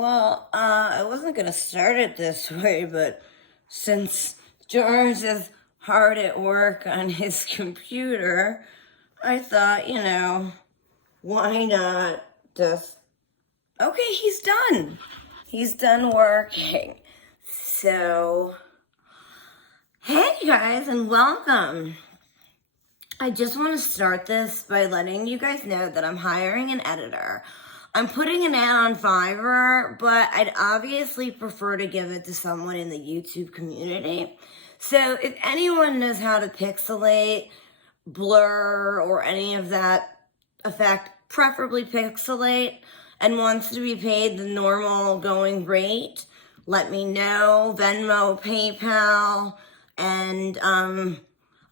I wasn't gonna start it this way, but since George is hard at work on his computer, I thought, why not just... Okay, he's done. He's done working. So, hey guys, and welcome. I just want to start this by letting you guys know that I'm hiring an editor. I'm putting an ad on Fiverr, but I'd obviously prefer to give it to someone in the YouTube community. So if anyone knows how to pixelate, blur, or any of that effect, preferably pixelate, and wants to be paid the normal going rate, let me know. Venmo, PayPal, and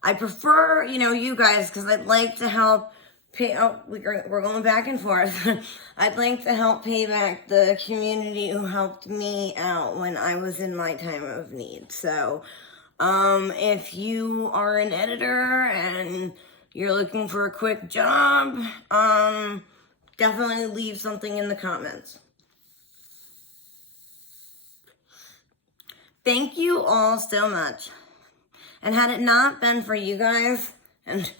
I prefer, you guys, because I'd like to help pay. Oh, we're going back and forth. I'd like to help pay back the community who helped me out when I was in my time of need. So, if you are an editor and you're looking for a quick job, definitely leave something in the comments. Thank you all so much. And had it not been for you guys and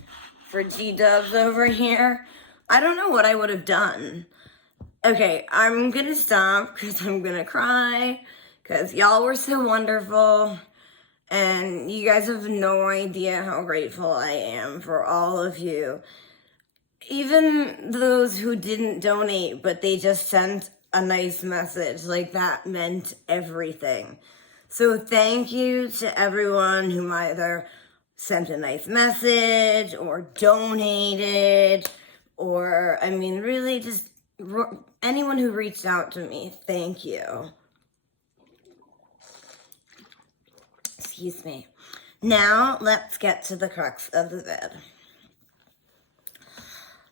for G-Dubs over here, I don't know what I would have done. Okay, I'm gonna stop because I'm gonna cry because y'all were so wonderful and you guys have no idea how grateful I am for all of you. Even those who didn't donate, but they just sent a nice message, like that meant everything. So thank you to everyone who either sent a nice message or donated or, really just anyone who reached out to me. Thank you. Excuse me. Now let's get to the crux of the vid.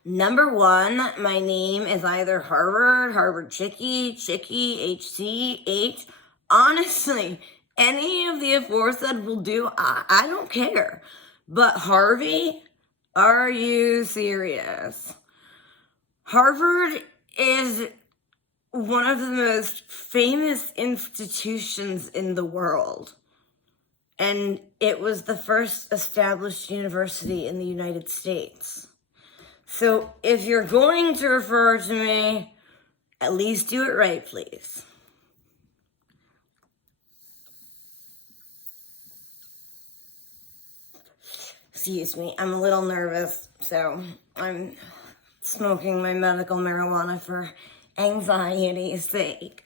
Number one, my name is either Harvard Chickie, HC, H. Honestly, any of the aforesaid will do. I don't care. But Harvey, are you serious? Harvard is one of the most famous institutions in the world. And it was the first established university in the United States. So if you're going to refer to me, at least do it right, please. Excuse me, I'm a little nervous, so I'm smoking my medical marijuana for anxiety's sake.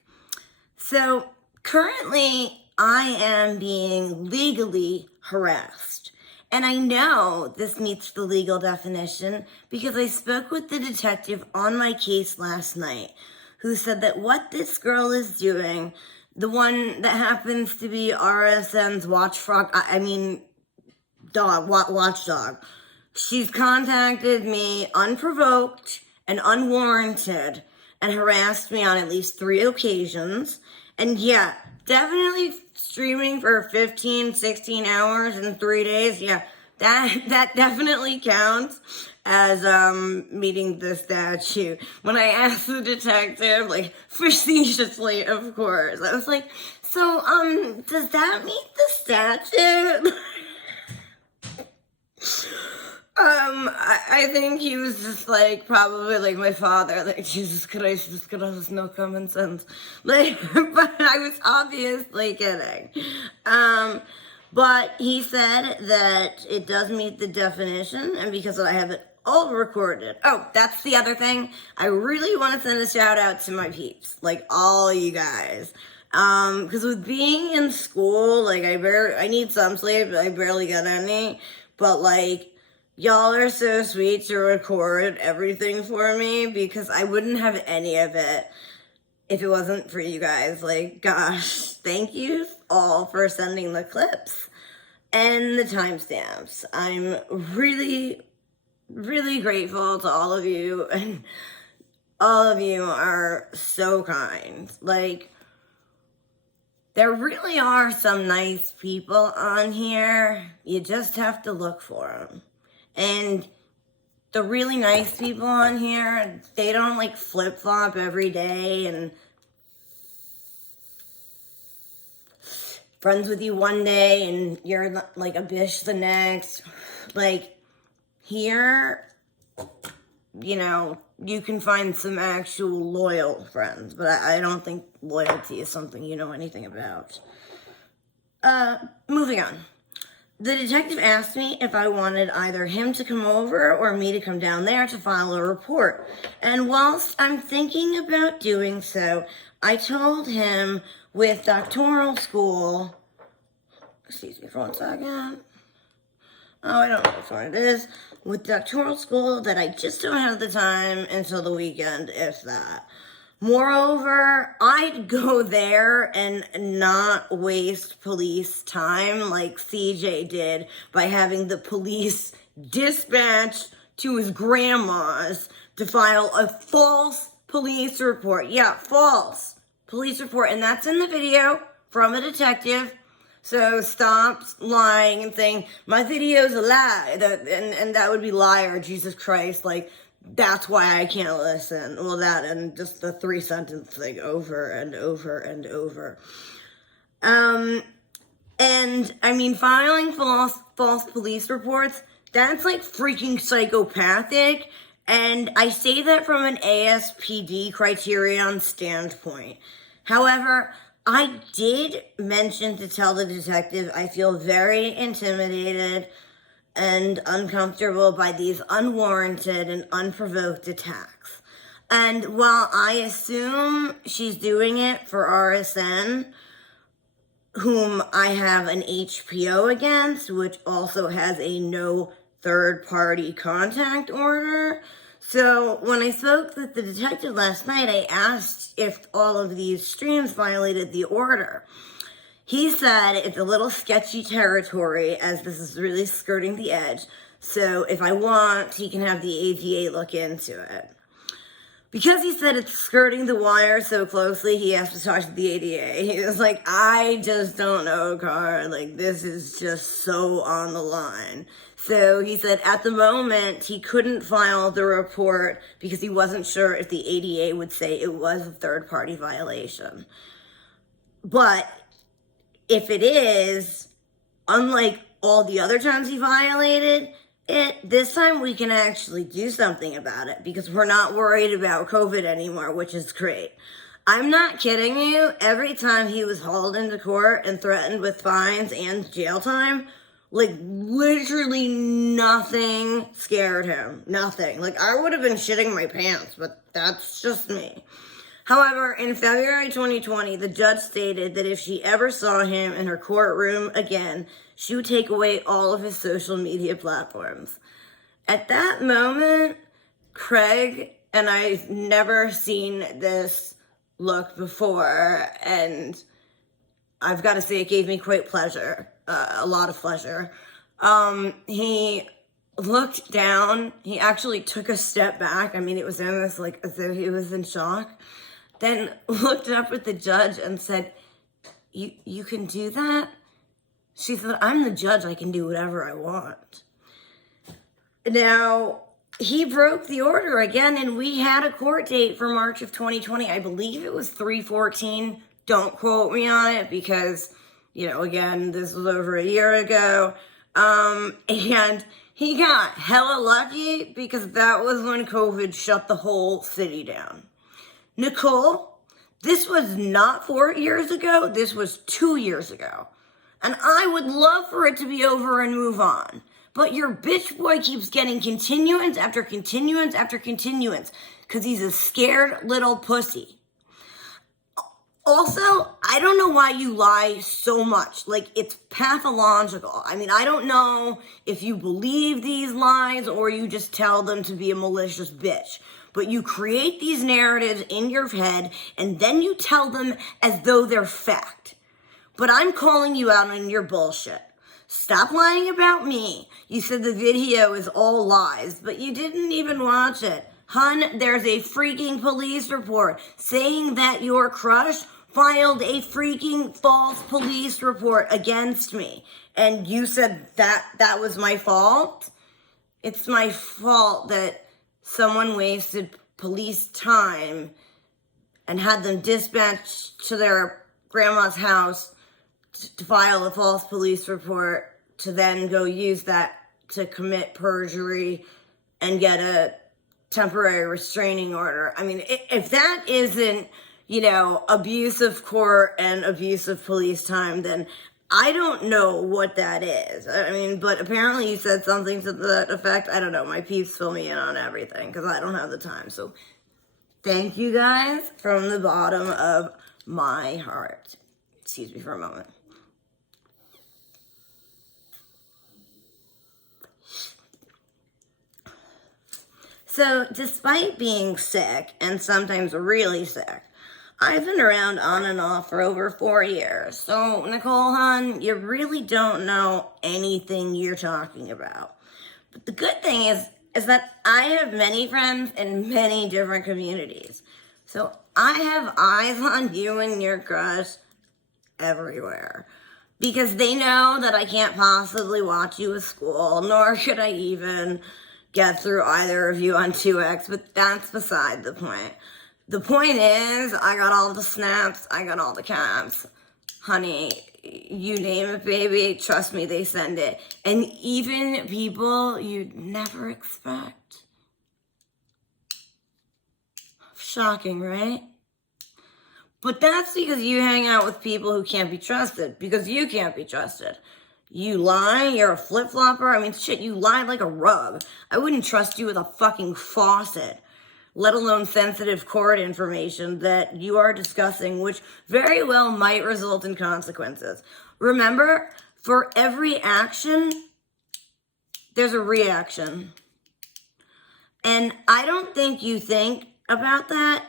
So currently, I am being legally harassed. And I know this meets the legal definition because I spoke with the detective on my case last night who said that what this girl is doing, the one that happens to be RSN's watchdog, she's contacted me unprovoked and unwarranted and harassed me on at least 3 occasions. And yeah, definitely streaming for 15, 16 hours in 3 days. Yeah, that definitely counts as meeting the statute. When I asked the detective, facetiously, of course, I was like, so, does that meet the statute? I think he was just probably like my father, Jesus Christ, this girl has no common sense. But I was obviously kidding. But he said that it does meet the definition, and because I have it all recorded. Oh, that's the other thing. I really want to send a shout out to my peeps, all you guys. Because with being in school, I need some sleep, I barely get any, but y'all are so sweet to record everything for me because I wouldn't have any of it if it wasn't for you guys. Gosh, thank you all for sending the clips and the timestamps. I'm really, really grateful to all of you, and all of you are so kind. There really are some nice people on here. You just have to look for them. And the really nice people on here, they don't flip-flop every day and friends with you one day and you're like a bitch the next. Like, here, you know, you can find some actual loyal friends, but I don't think loyalty is something you know anything about. Moving on. The detective asked me if I wanted either him to come over or me to come down there to file a report. And whilst I'm thinking about doing so, I told him with doctoral school, excuse me for 1 second. Oh, I don't know which one it is. With doctoral school, that I just don't have the time until the weekend, if that. Moreover, I'd go there and not waste police time like CJ did by having the police dispatched to his grandma's to file a false police report. Yeah, false police report. And that's in the video from a detective. So stop lying and saying, my video's a lie. And that would be liar, Jesus Christ. Like, that's why I can't listen. Well, that and just the 3-sentence thing over and over and over. And I mean, filing false police reports, that's like freaking psychopathic. And I say that from an ASPD criterion standpoint. However, I did mention to tell the detective I feel very intimidated and uncomfortable by these unwarranted and unprovoked attacks. And while I assume she's doing it for RSN, whom I have an HPO against, which also has a no third-party contact order. So when I spoke with the detective last night, I asked if all of these streams violated the order. He said it's a little sketchy territory as this is really skirting the edge. So if I want, he can have the ADA look into it. Because he said it's skirting the wire so closely, he asked to talk to the ADA. He was like, I just don't know, Car. Like, this is just so on the line. So he said at the moment, he couldn't file the report because he wasn't sure if the ADA would say it was a third-party violation. But if it is, unlike all the other times he violated it, this time we can actually do something about it because we're not worried about COVID anymore, which is great. I'm not kidding you. Every time he was hauled into court and threatened with fines and jail time, like literally nothing scared him. Nothing. Like I would have been shitting my pants, but that's just me. However, in February 2020, the judge stated that if she ever saw him in her courtroom again, she would take away all of his social media platforms. At that moment, Craig, and I've never seen this look before, and I've got to say it gave me quite pleasure, a lot of pleasure. He looked down. He actually took a step back. I mean, it was almost like as though he was in shock. Then looked up at the judge and said, you can do that? She said, I'm the judge. I can do whatever I want. Now, he broke the order again, and we had a court date for March of 2020. I believe it was 3/14. Don't quote me on it because, you know, again, this was over a year ago. And he got hella lucky because that was when COVID shut the whole city down. Nicole, this was not 4 years ago. This was 2 years ago. And I would love for it to be over and move on. But your bitch boy keeps getting continuance after continuance after continuance because he's a scared little pussy. Also, I don't know why you lie so much. Like, it's pathological. I mean, I don't know if you believe these lies or you just tell them to be a malicious bitch. But you create these narratives in your head and then you tell them as though they're fact. But I'm calling you out on your bullshit. Stop lying about me. You said the video is all lies, but you didn't even watch it. Hun, there's a freaking police report saying that your crush filed a freaking false police report against me. And you said that was my fault? It's my fault that someone wasted police time and had them dispatched to their grandma's house to file a false police report, to then go use that to commit perjury and get a temporary restraining order. I mean, if that isn't, abuse of court and abuse of police time, then I don't know what that is. I mean, but apparently you said something to that effect. I don't know. My peeps fill me in on everything because I don't have the time. So thank you guys from the bottom of my heart. Excuse me for a moment. So despite being sick, and sometimes really sick, I've been around on and off for over 4 years. So, Nicole, hon, you really don't know anything you're talking about. But the good thing is that I have many friends in many different communities. So I have eyes on you and your crush everywhere. Because they know that I can't possibly watch you at school, nor could I even get through either of you on 2X, but that's beside the point. The point is, I got all the snaps, I got all the caps. Honey, you name it, baby, trust me, they send it. And even people you'd never expect. Shocking, right? But that's because you hang out with people who can't be trusted, because you can't be trusted. You lie, you're a flip-flopper. I mean, shit, you lie like a rug. I wouldn't trust you with a fucking faucet, let alone sensitive court information that you are discussing, which very well might result in consequences. Remember, for every action, there's a reaction. And I don't think you think about that,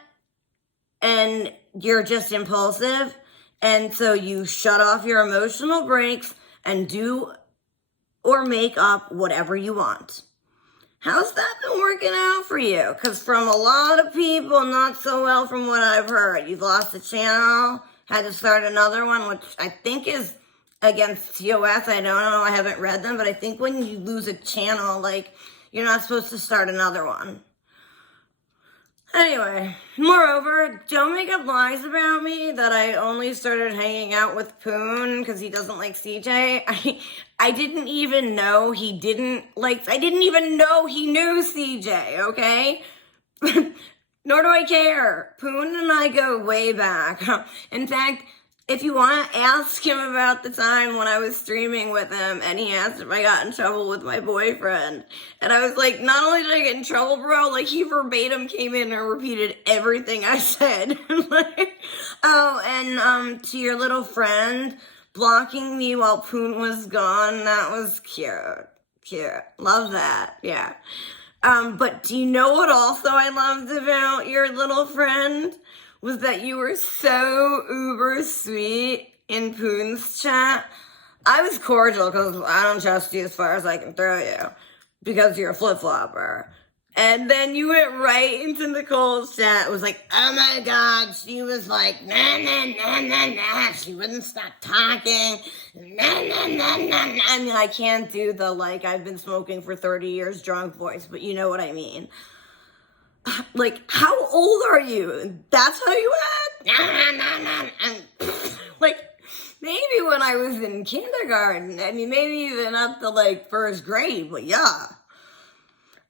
and you're just impulsive, and so you shut off your emotional brakes and do or make up whatever you want. How's that been working out for you? Because from a lot of people, not so well from what I've heard. You've lost a channel, had to start another one, which I think is against TOS. I don't know, I haven't read them, but I think when you lose a channel, you're not supposed to start another one. Anyway, moreover, don't make up lies about me that I only started hanging out with Poon because he doesn't like CJ. I didn't even know he knew CJ, okay? Nor do I care. Poon and I go way back. In fact, if you want to ask him about the time when I was streaming with him and he asked if I got in trouble with my boyfriend. And I was like, not only did I get in trouble, bro, he verbatim came in and repeated everything I said. To your little friend blocking me while Poon was gone, that was cute. Cute. Love that. Yeah. But do you know what also I loved about your little friend? Was that you were so uber sweet in Poon's chat. I was cordial because I don't trust you as far as I can throw you because you're a flip-flopper. And then you went right into Nicole's chat. It was like, oh my God, she was like, nah, nah, nah, nah, nah. She wouldn't stop talking. Nah, nah, nah, nah, nah. I mean, I can't do the I've been smoking for 30 years drunk voice, but you know what I mean. How old are you? That's how you act? Maybe when I was in kindergarten. I mean, maybe even up to, first grade. But, yeah.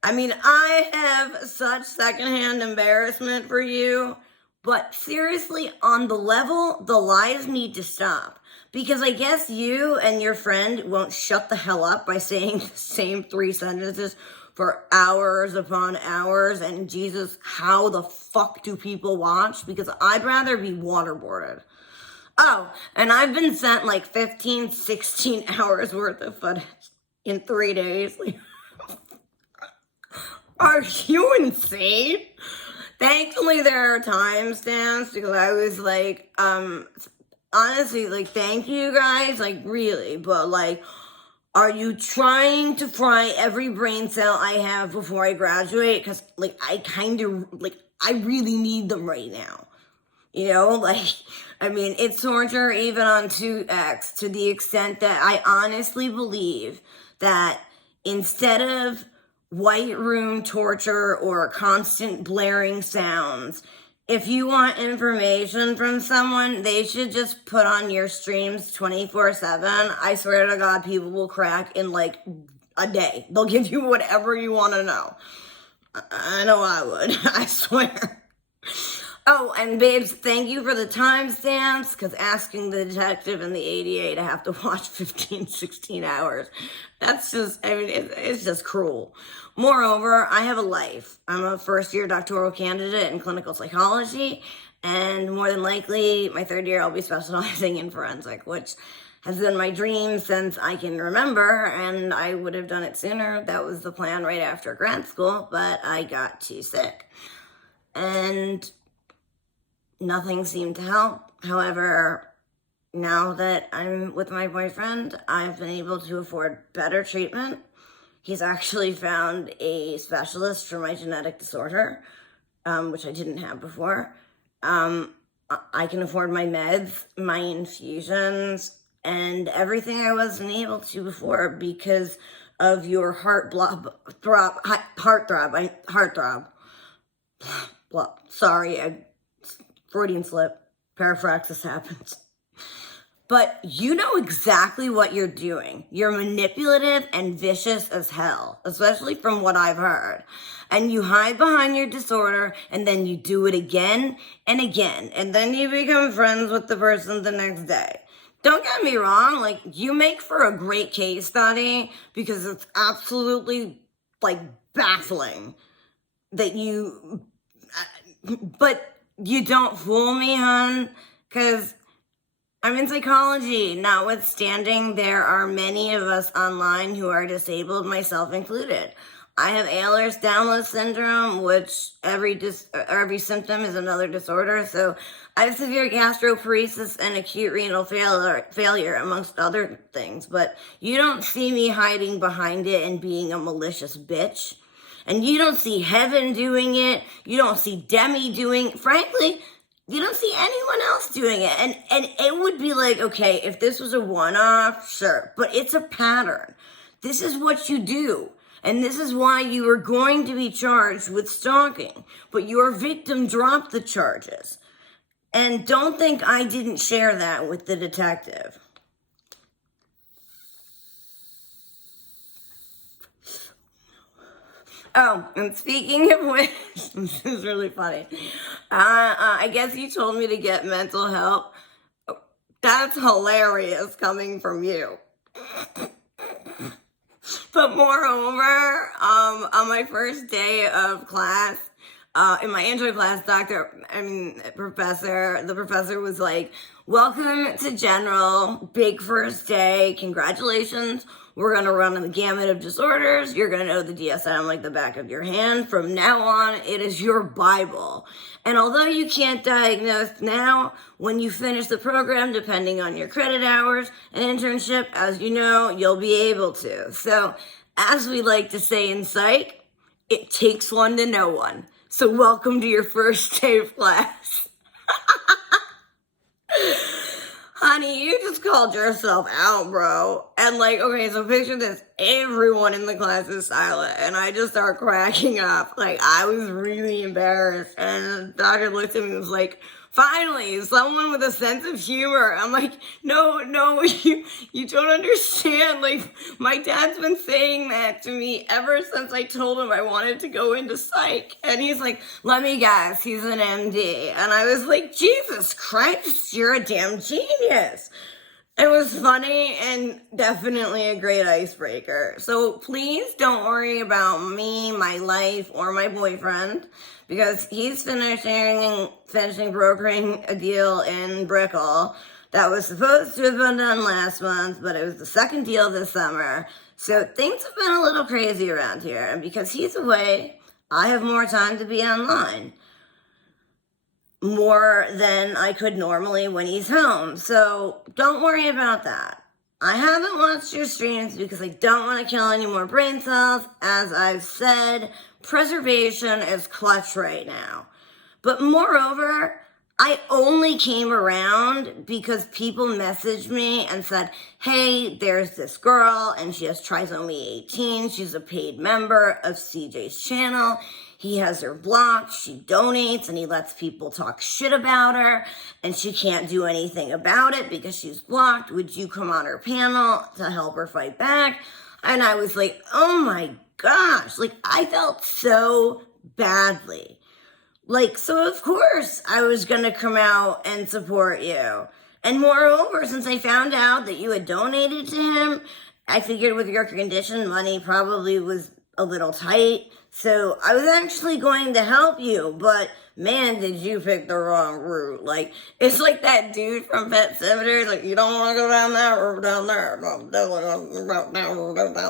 I mean, I have such secondhand embarrassment for you. But, seriously, on the level, the lies need to stop. Because I guess you and your friend won't shut the hell up by saying the same 3 sentences for hours upon hours, and Jesus, how the fuck do people watch? Because I'd rather be waterboarded. Oh, and I've been sent 15, 16 hours worth of footage in 3 days. Are you insane? Thankfully, there are timestamps because I was honestly, thank you guys, really, but are you trying to fry every brain cell I have before I graduate? Because, I really need them right now. I mean, it's torture even on 2X to the extent that I honestly believe that instead of white room torture or constant blaring sounds, If you want information from someone, they should just put on your streams 24/7. I swear to God, people will crack in like a day. They'll give you whatever you want to know. I know I would. I swear. Oh, and babes, thank you for the timestamps, because asking the detective and the ADA to have to watch 15, 16 hours, that's just, I mean, it's just cruel. Moreover, I have a life. I'm a first-year doctoral candidate in clinical psychology, and more than likely, my third year, I'll be specializing in forensic, which has been my dream since I can remember, and I would have done it sooner. That was the plan right after grad school, but I got too sick. And nothing seemed to help. However, now that I'm with my boyfriend, I've been able to afford better treatment. He's actually found a specialist for my genetic disorder, which I didn't have before. I can afford my meds, my infusions, and everything I wasn't able to before because of your heart throb. Sorry, Freudian slip, paraphraxis happens. But you know exactly what you're doing. You're manipulative and vicious as hell, especially from what I've heard. And you hide behind your disorder, and then you do it again and again, and then you become friends with the person the next day. Don't get me wrong, like, you make for a great case study because it's absolutely, like, baffling that you, but you don't fool me, hon, because I'm in psychology. Notwithstanding, there are many of us online who are disabled, myself included. I have Ehlers-Danlos syndrome, which every symptom is another disorder. So I have severe gastroparesis and acute renal failure, amongst other things. But you don't see me hiding behind it and being a malicious bitch. And you don't see Heaven doing it. You don't see Demi doing it. Frankly, you don't see anyone else doing it. And it would be like, okay, if this was a one-off, sure. But it's a pattern. This is what you do. And this is why you are going to be charged with stalking. But your victim dropped the charges. And don't think I didn't share that with the detective. Oh, and speaking of which, this is really funny. I guess you told me to get mental help. That's hilarious coming from you. But moreover, on my first day of class, in my intro class, the professor was like, welcome to general, big first day, congratulations. We're going to run the gamut of disorders. You're going to know the DSM like the back of your hand. From now on, it is your Bible. And although you can't diagnose now, when you finish the program, depending on your credit hours and internship, as you know, you'll be able to. So, as we like to say in psych, it takes one to know one. So welcome to your first day of class. Honey, you just called yourself out, bro. And like, okay, so picture this. Everyone in the class is silent. And I just start cracking up. Like, I was really embarrassed. And the doctor looked at me and was like, finally, someone with a sense of humor. I'm like, no, you don't understand. Like, my dad's been saying that to me ever since I told him I wanted to go into psych. And he's like, let me guess, he's an MD. And I was like, Jesus Christ, you're a damn genius. It was funny and definitely a great icebreaker. So please don't worry about me, my life, or my boyfriend, because he's finishing brokering a deal in Brickell that was supposed to have been done last month, but it was the second deal this summer. So things have been a little crazy around here, and because he's away, I have more time to be online. More than I could normally when he's home. So don't worry about that. I haven't watched your streams because I don't want to kill any more brain cells. As I've said, preservation is clutch right now. But moreover, I only came around because people messaged me and said, hey, there's this girl and she has trisomy 18. She's a paid member of CJ's channel. He has her blocked, she donates, and he lets people talk shit about her, and she can't do anything about it because she's blocked. Would you come on her panel to help her fight back? And I was like, oh my gosh, like, I felt so badly. Like, so of course I was gonna come out and support you. And moreover, since I found out that you had donated to him, I figured with your condition, money probably was a little tight. So I was actually going to help you, but man, did you pick the wrong route. Like, it's like that dude from Pet Sematary, like, you don't want to go down there or down there. Down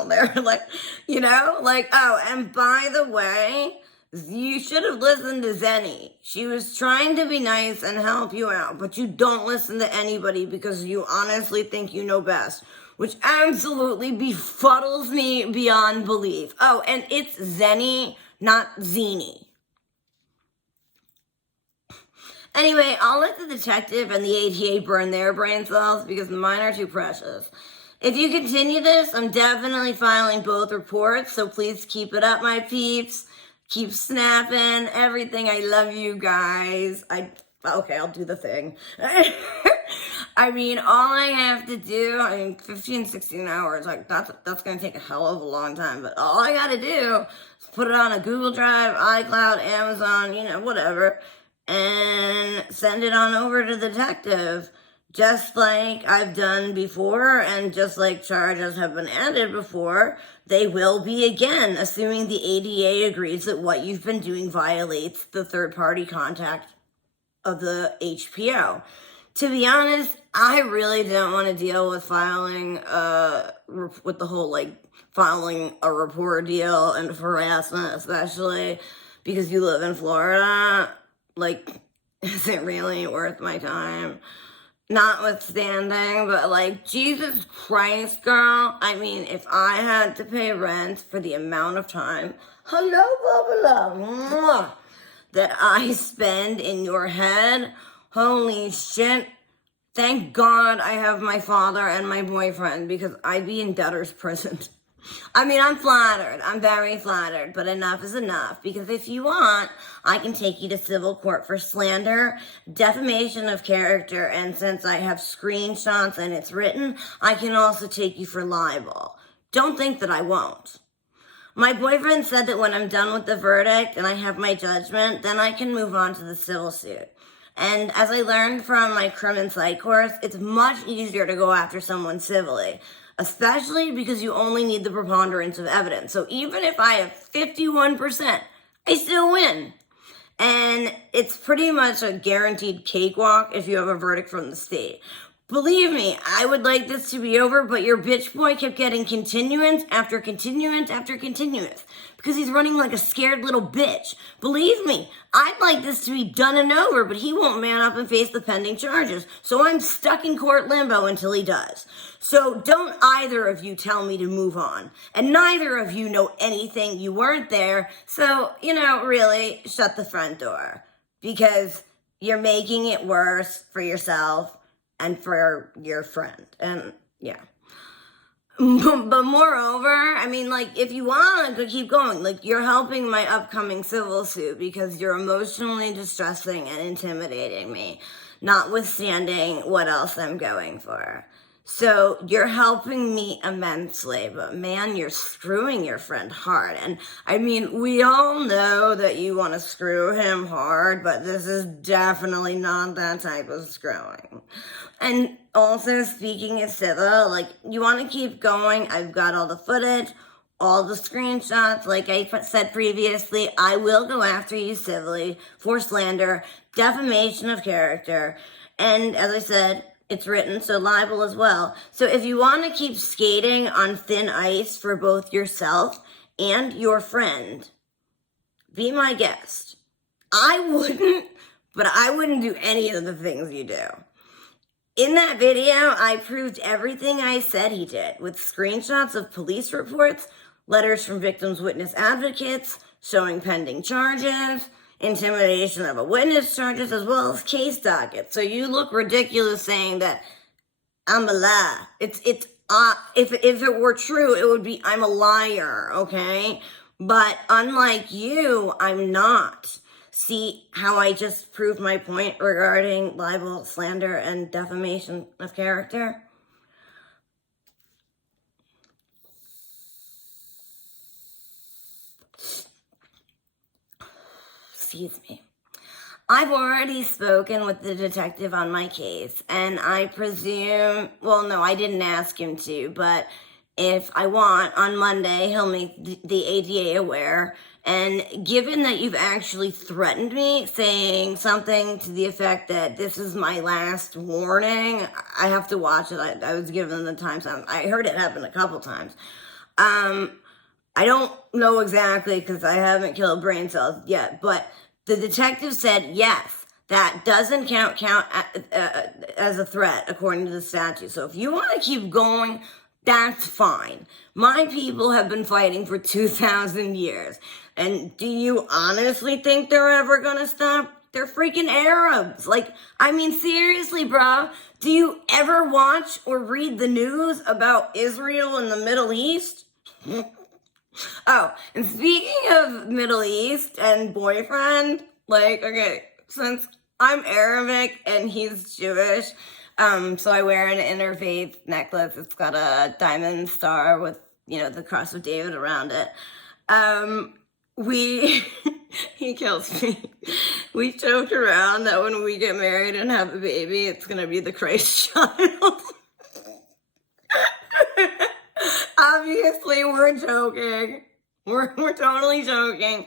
there. Like, you know, like, oh, and by the way, you should have listened to Zenny. She was trying to be nice and help you out, but you don't listen to anybody because you honestly think you know best, which absolutely befuddles me beyond belief. Oh, and it's Zenny, not Zini. Anyway, I'll let the detective and the ATA burn their brain cells because mine are too precious. If you continue this, I'm definitely filing both reports, so please keep it up, my peeps. Keep snapping, everything. I love you guys. Okay, I'll do the thing. I mean, all I have to do, 15, 16 hours, like, that's going to take a hell of a long time, but all I got to do is put it on a Google Drive, iCloud, Amazon, you know, whatever, and send it on over to the detective, just like I've done before, and just like charges have been added before, they will be again, assuming the ADA agrees that what you've been doing violates the third-party contact of the HPO. To be honest, I really don't want to deal with filing, with the whole, like, filing a report deal and harassment, especially because you live in Florida. Like, is it really worth my time? Notwithstanding, but like, Jesus Christ, girl. I mean, if I had to pay rent for the amount of time, that I spend in your head, holy shit. Thank God I have my father and my boyfriend because I'd be in debtor's prison. I mean, I'm flattered. I'm very flattered, but enough is enough because if you want, I can take you to civil court for slander, defamation of character, and since I have screenshots and it's written, I can also take you for libel. Don't think that I won't. My boyfriend said that when I'm done with the verdict and I have my judgment, then I can move on to the civil suit. And as I learned from my crim and psych course, it's much easier to go after someone civilly, especially because you only need the preponderance of evidence. So even if I have 51%, I still win. And it's pretty much a guaranteed cakewalk if you have a verdict from the state. Believe me, I would like this to be over, but your bitch boy kept getting continuance after continuance after continuance because he's running like a scared little bitch. Believe me, I'd like this to be done and over, but he won't man up and face the pending charges. So I'm stuck in court limbo until he does. So don't either of you tell me to move on. And neither of you know anything. You weren't there. So, you know, really, shut the front door because you're making it worse for yourself and for your friend. And yeah. But moreover, I mean, like, if you want to keep going, like, you're helping my upcoming civil suit because you're emotionally distressing and intimidating me, notwithstanding what else I'm going for. So you're helping me immensely, but man, you're screwing your friend hard. And I mean, we all know that you want to screw him hard, but this is definitely not that type of screwing. And also, speaking of civil, like, you want to keep going. I've got all the footage, all the screenshots. Like I said previously, I will go after you civilly for slander, defamation of character, and as I said, it's written, so libel as well. So if you want to keep skating on thin ice for both yourself and your friend, be my guest. I wouldn't, but I wouldn't do any of the things you do. In that video, I proved everything I said he did with screenshots of police reports, letters from victims' witness advocates, showing pending charges, intimidation of a witness charges, as well as case dockets. So you look ridiculous saying that I'm a lie. If it were true, it would be I'm a liar, okay? But unlike you, I'm not. See how I just proved my point regarding libel, slander, and defamation of character? Excuse me. I've already spoken with the detective on my case, and I presume, well, no, I didn't ask him to, but if I want, on Monday, he'll make the ADA aware. And given that you've actually threatened me, saying something to the effect that this is my last warning, I have to watch it. I was given the timestamp. I heard it happen a couple times. I don't know exactly because I haven't killed brain cells yet, but the detective said, yes, that doesn't count as a threat according to the statute. So if you want to keep going, that's fine. My people have been fighting for 2,000 years. And do you honestly think they're ever going to stop? They're freaking Arabs. Like, I mean, seriously, bro. Do you ever watch or read the news about Israel and the Middle East? Oh, and speaking of Middle East and boyfriend, like, okay, since I'm Arabic and he's Jewish, so I wear an interfaith necklace. It's got a diamond star with, the cross of David around it. He kills me. We joked around that when we get married and have a baby, it's gonna be the Christ child. Obviously, we're joking. We're totally joking.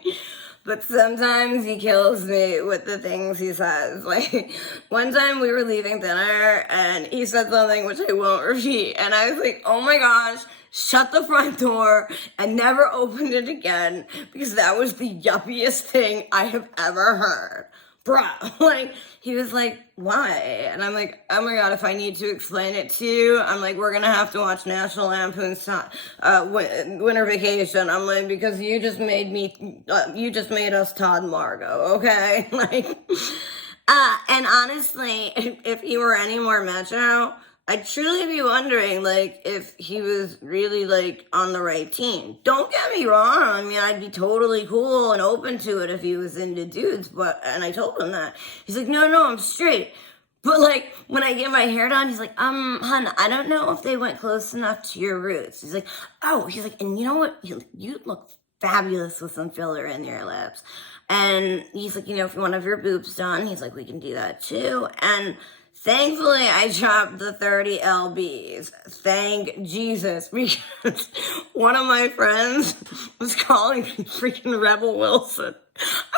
But sometimes he kills me with the things he says. Like, one time we were leaving dinner and he said something which I won't repeat. And I was like, oh my gosh, shut the front door and never opened it again because that was the yuppiest thing I have ever heard. Bruh, like, he was like, why? And I'm like, oh my god, if I need to explain it to you, I'm like, we're gonna have to watch National Lampoon's Winter Vacation. I'm like, because you just made us Todd and Margot, okay? Like, and honestly, if he were any more macho, I'd truly be wondering, like, if he was really, like, on the right team. Don't get me wrong. I mean, I'd be totally cool and open to it if he was into dudes, and I told him that. He's like, no, I'm straight. But, like, when I get my hair done, he's like, hun, I don't know if they went close enough to your roots. He's like, and you know what? You look fabulous with some filler in your lips. And he's like, if you want to have your boobs done, he's like, we can do that too. And thankfully, I chopped the 30 lbs. Thank Jesus, because one of my friends was calling me freaking Rebel Wilson.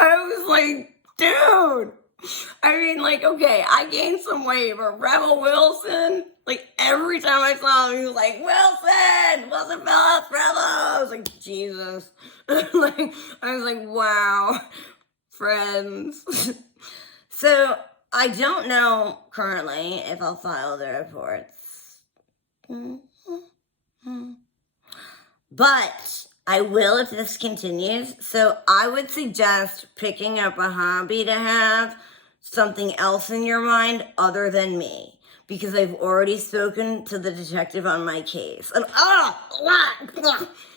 I was like, dude. I mean, like, okay, I gained some weight, but Rebel Wilson, like, every time I saw him, he was like, Wilson Phillips, Rebel. I was like, Jesus. Like, I was like, wow, friends. So, I don't know currently if I'll file the reports. But I will if this continues. So I would suggest picking up a hobby to have, something else in your mind other than me. Because I've already spoken to the detective on my case. And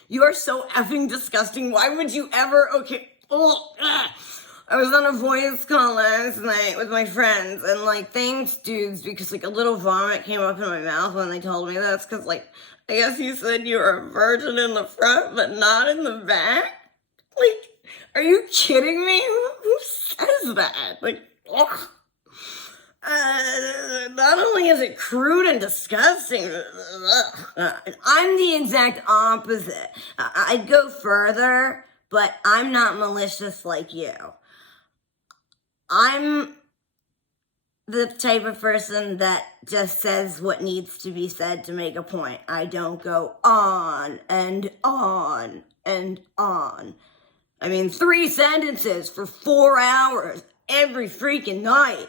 you are so effing disgusting. Why would you ever, okay, I was on a voice call last night with my friends, and, like, thanks, dudes, because, like, a little vomit came up in my mouth when they told me this, because, like, I guess you said you were a virgin in the front, but not in the back? Like, are you kidding me? Who says that? Like, ugh. Not only is it crude and disgusting, I'm the exact opposite. I'd go further, but I'm not malicious like you. I'm the type of person that just says what needs to be said to make a point. I don't go on and on and on. I mean, 3 sentences for 4 hours every freaking night.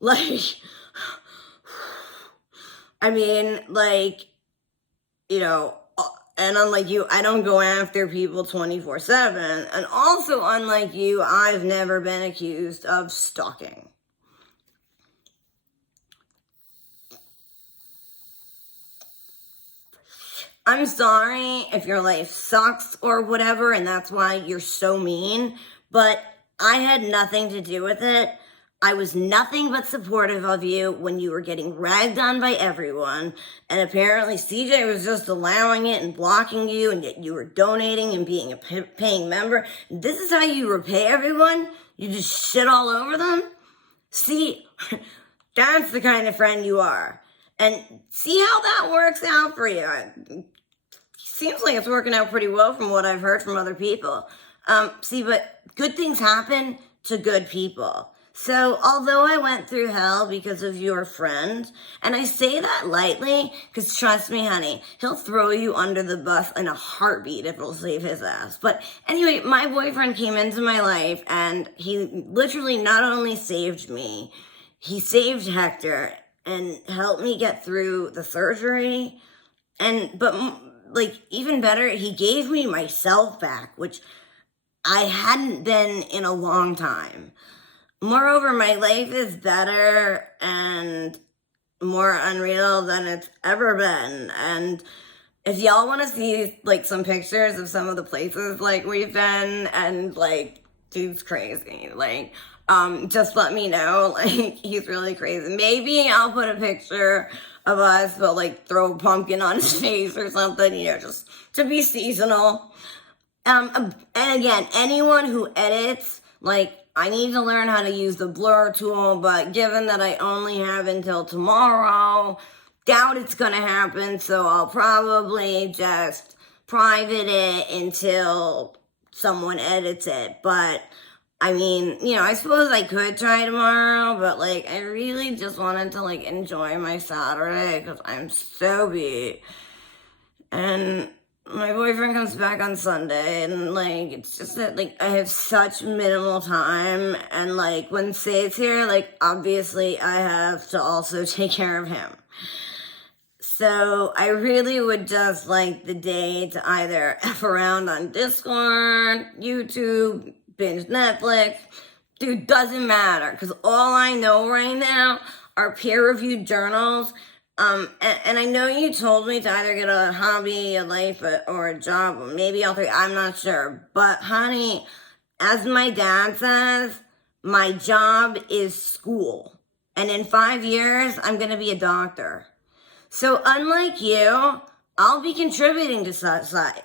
Like, I mean, like, and unlike you, I don't go after people 24/7. And also, unlike you, I've never been accused of stalking. I'm sorry if your life sucks or whatever, and that's why you're so mean, but I had nothing to do with it. I was nothing but supportive of you when you were getting ragged on by everyone, and apparently CJ was just allowing it and blocking you, and yet you were donating and being a paying member. This is how you repay everyone? You just shit all over them? See, that's the kind of friend you are. And see how that works out for you. Seems like it's working out pretty well from what I've heard from other people. But good things happen to good people. So, although I went through hell because of your friend, and I say that lightly, because trust me, honey, he'll throw you under the bus in a heartbeat if it'll save his ass. But anyway, my boyfriend came into my life, and he literally not only saved me, he saved Hector, and helped me get through the surgery. But even better, he gave me myself back, which I hadn't been in a long time. Moreover, my life is better and more unreal than it's ever been. And if y'all want to see, some pictures of some of the places, we've been, and, dude's crazy. Just let me know. He's really crazy. Maybe I'll put a picture of us, but, throw a pumpkin on his face or something, just to be seasonal. And again, anyone who edits, I need to learn how to use the blur tool, but given that I only have until tomorrow, doubt it's gonna happen, so I'll probably just private it until someone edits it. But, I suppose I could try tomorrow, but, I really just wanted to, enjoy my Saturday, because I'm so beat. And my boyfriend comes back on Sunday, and, it's just that, I have such minimal time, and, when Say's here, obviously I have to also take care of him. So I really would just like the day to either F around on Discord, YouTube, binge Netflix. Dude, doesn't matter, because all I know right now are peer-reviewed journals. And I know you told me to either get a hobby, a life, or a job, maybe all three, I'm not sure. But honey, as my dad says, my job is school. And in 5 years, I'm going to be a doctor. So unlike you, I'll be contributing to society.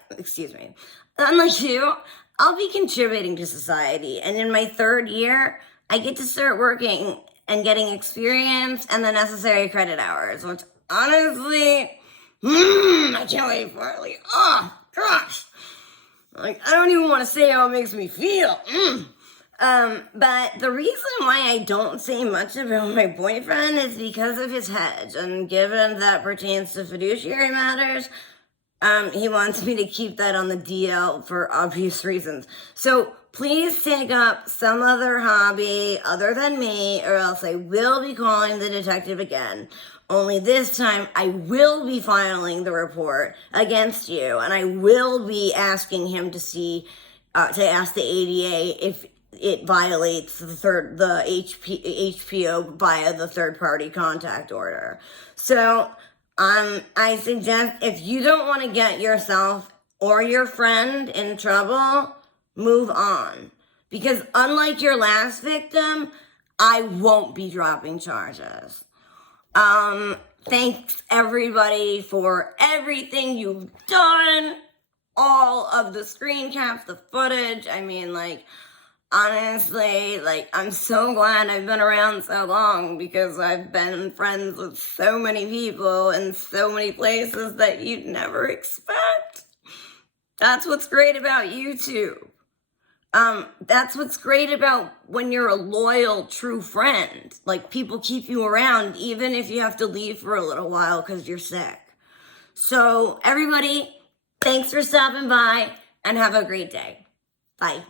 Unlike you, I'll be contributing to society. And in my 3rd year, I get to start working and getting experience and the necessary credit hours, which honestly, I can't wait for it. Oh, gosh. I don't even want to say how it makes me feel. But the reason why I don't say much about my boyfriend is because of his hedge. And given that pertains to fiduciary matters, he wants me to keep that on the DL for obvious reasons. So please take up some other hobby other than me, or else I will be calling the detective again. Only this time, I will be filing the report against you, and I will be asking him to ask the ADA if it violates the HPO via the third-party contact order. So, I suggest if you don't want to get yourself or your friend in trouble, move on. Because unlike your last victim, I won't be dropping charges. Thanks everybody for everything you've done. All of the screen caps, the footage. Honestly, I'm so glad I've been around so long, because I've been friends with so many people in so many places that you'd never expect. That's what's great about YouTube. That's what's great about when you're a loyal, true friend. People keep you around even if you have to leave for a little while because you're sick. So, everybody, thanks for stopping by, and have a great day. Bye.